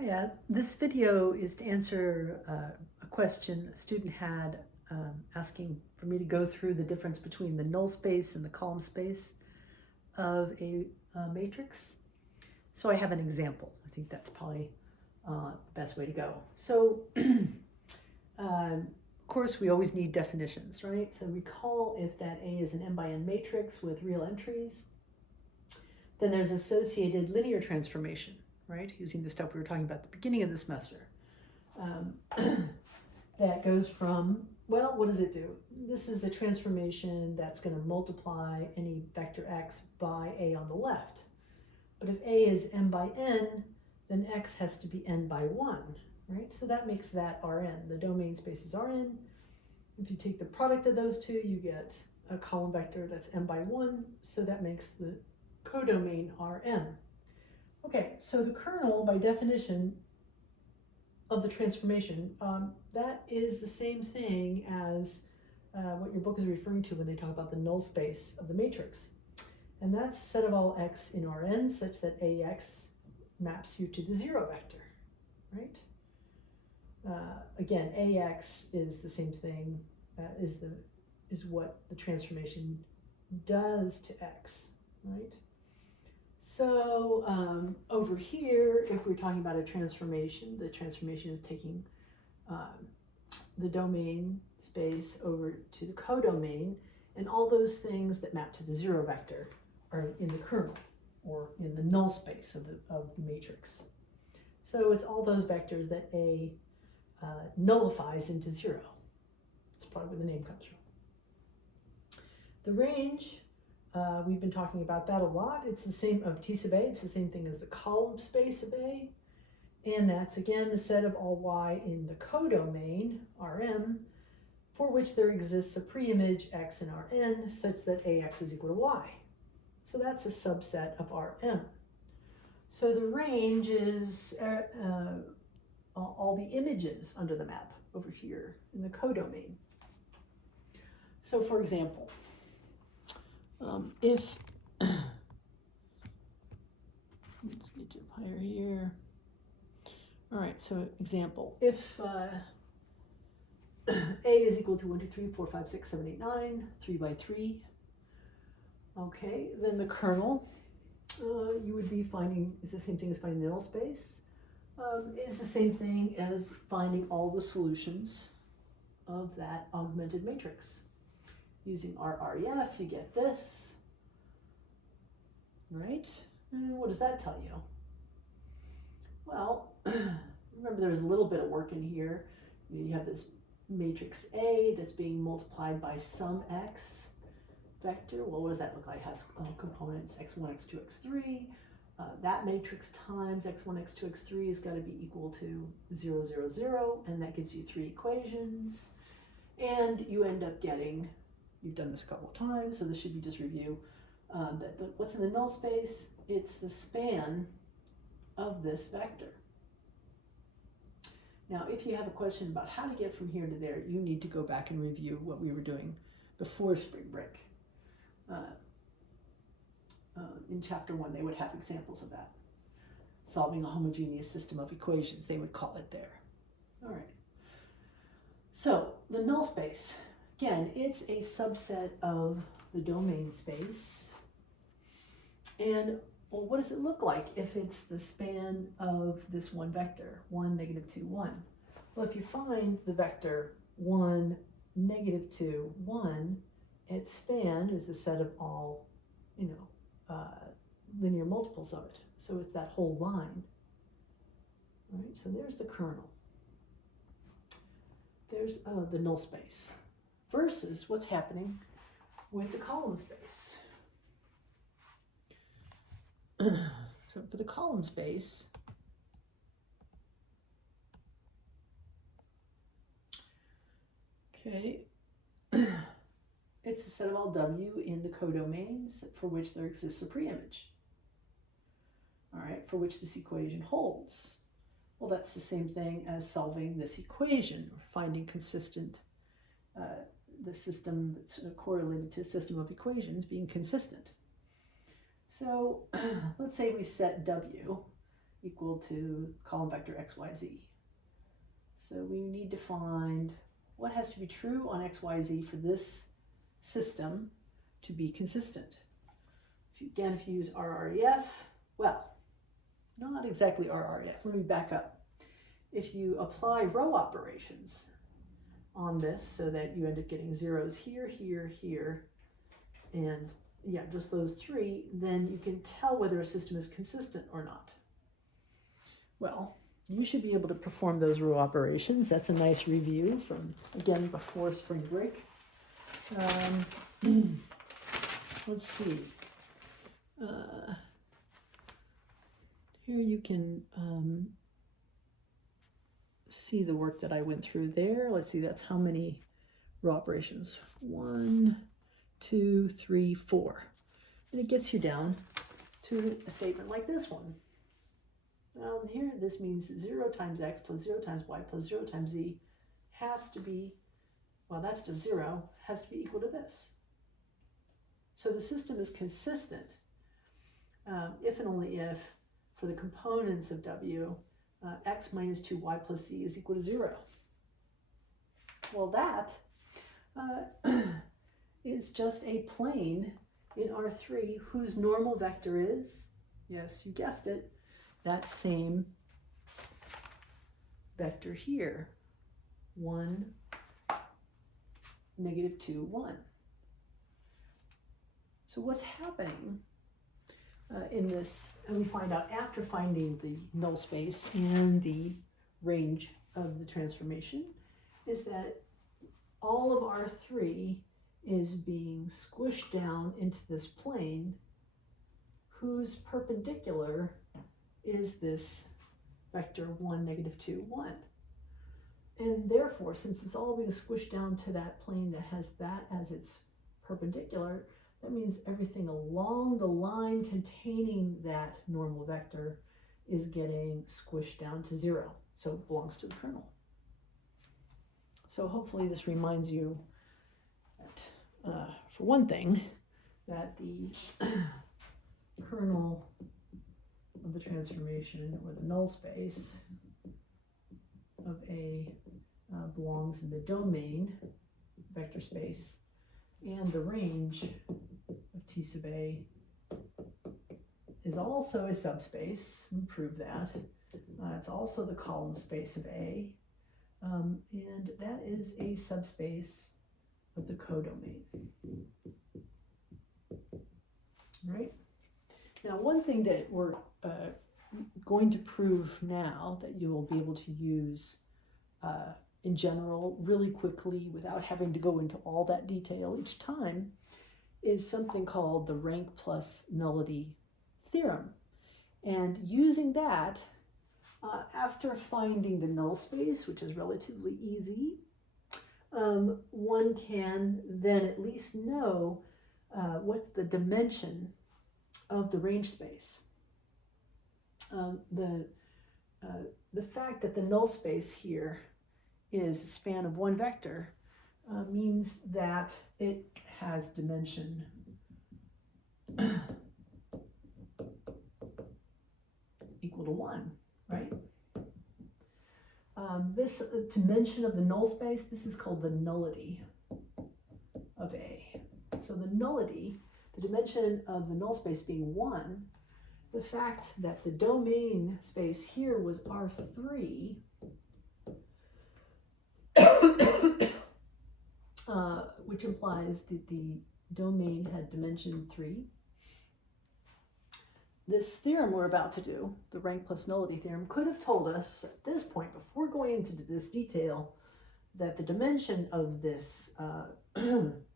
Hiya. This video is to answer a question a student had asking for me to go through the difference between the null space and the column space of a matrix. So I have an example. I think that's probably the best way to go. So of course we always need definitions, right? So recall if that A is an n by n matrix with real entries, then there's associated linear transformation, right? Using the stuff we were talking about at the beginning of the semester. That goes from, well, what does it do? This is a transformation that's going to multiply any vector x by a on the left. But if a is n by n, then x has to be n by 1, right? So that makes that Rn. The domain space is Rn. If you take the product of those two, you get a column vector that's n by 1. So that makes the codomain Rn. Okay, so the kernel, by definition of the transformation, that is the same thing as what your book is referring to when they talk about the null space of the matrix. And that's a set of all x in Rn such that Ax maps you to the 0 vector, right? Again, Ax is the same thing, is what the transformation does to x, right? So over here, if we're talking about a transformation, the transformation is taking the domain space over to the codomain, and all those things that map to the 0 vector are in the kernel, or in the null space of the matrix. So it's all those vectors that A nullifies into 0. That's probably where the name comes from. The range, we've been talking about that a lot. It's the same of T sub A. It's the same thing as the column space of A. And that's, again, the set of all y in the codomain, Rm, for which there exists a preimage x in Rn such that Ax is equal to y. So that's a subset of Rm. So the range is all the images under the map over here in the codomain. So for example, if, let's get you up higher here. All right, so example, if A is equal to 1, 2, 3, 4, 5, 6, 7, 8, 9, 3 by 3, okay, then the kernel, you would be finding, is the same thing as finding the null space, is the same thing as finding all the solutions of that augmented matrix. Using RREF, you get this, right? And what does that tell you? Well, remember there was a little bit of work in here. You have this matrix A that's being multiplied by some x vector. Well, what does that look like? It has components x1, x2, x3. That matrix times x1, x2, x3 has got to be equal to 0, 0, 0, and that gives you 3 equations. And you end up getting, you've done this a couple of times, so this should be just review, what's in the null space? It's the span of this vector. Now, if you have a question about how to get from here to there, you need to go back and review what we were doing before spring break. In chapter 1, they would have examples of that. Solving a homogeneous system of equations, they would call it there. All right. So the null space, again, it's a subset of the domain space. And well, what does it look like if it's the span of this one vector, 1, negative 2, 1? Well, if you find the vector 1, negative 2, 1, its span is the set of all, linear multiples of it. So it's that whole line. All right, so there's the kernel. There's the null space versus what's happening with the column space. So for the column space, okay, it's the set of all W in the codomains for which there exists a preimage. All right, for which this equation holds. Well, that's the same thing as solving this equation, or finding consistent, the system that's correlated to a system of equations being consistent. So let's say we set W equal to column vector x, y, z. So we need to find what has to be true on x, y, z for this system to be consistent. Again, if you use RREF, well, not exactly RREF. Let me back up. If you apply row operations on this so that you end up getting zeros here, here, here, and yeah, just those three, then you can tell whether a system is consistent or not. Well, you should be able to perform those row operations. That's a nice review from, again, before spring break. Let's see. Here you can see the work that I went through there. Let's see, that's how many row operations. 1, 2, 3, 4. And it gets you down to a statement like this one. Well, here this means 0 times x plus 0 times y plus 0 times z has to be, well, that's just 0, has to be equal to this. So the system is consistent if and only if, for the components of w, x minus 2y plus z is equal to 0. Well, that is just a plane in R3 whose normal vector is, yes, you guessed it, that same vector here, 1, negative 2, 1. So what's happening in this, and we find out after finding the null space and the range of the transformation, is that all of R3 is being squished down into this plane whose perpendicular is this vector 1, negative 2, 1. And therefore, since it's all being squished down to that plane that has that as its perpendicular, that means everything along the line containing that normal vector is getting squished down to 0. So it belongs to the kernel. So hopefully this reminds you that, for one thing, that the kernel of the transformation, or the null space of A, belongs in the domain vector space, and the range of T sub A is also a subspace. We prove that. It's also the column space of A, and that is a subspace of the codomain. Right? Now, one thing that we're going to prove now that you will be able to use in general really quickly without having to go into all that detail each time is something called the rank plus nullity theorem. And using that, after finding the null space, which is relatively easy, one can then at least know what's the dimension of the range space. The fact that the null space here is a span of one vector means that it has dimension equal to 1, right? This dimension of the null space, this is called the nullity of A. So the nullity, the dimension of the null space being 1, the fact that the domain space here was R3, which implies that the domain had dimension 3. This theorem we're about to do, the rank plus nullity theorem, could have told us at this point, before going into this detail, that the dimension of this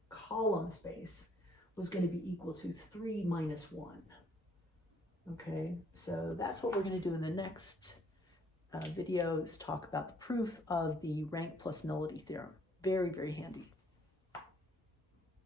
column space was going to be equal to 3 minus 1. Okay, so that's what we're going to do in the next video, is talk about the proof of the rank plus nullity theorem. Very, very handy.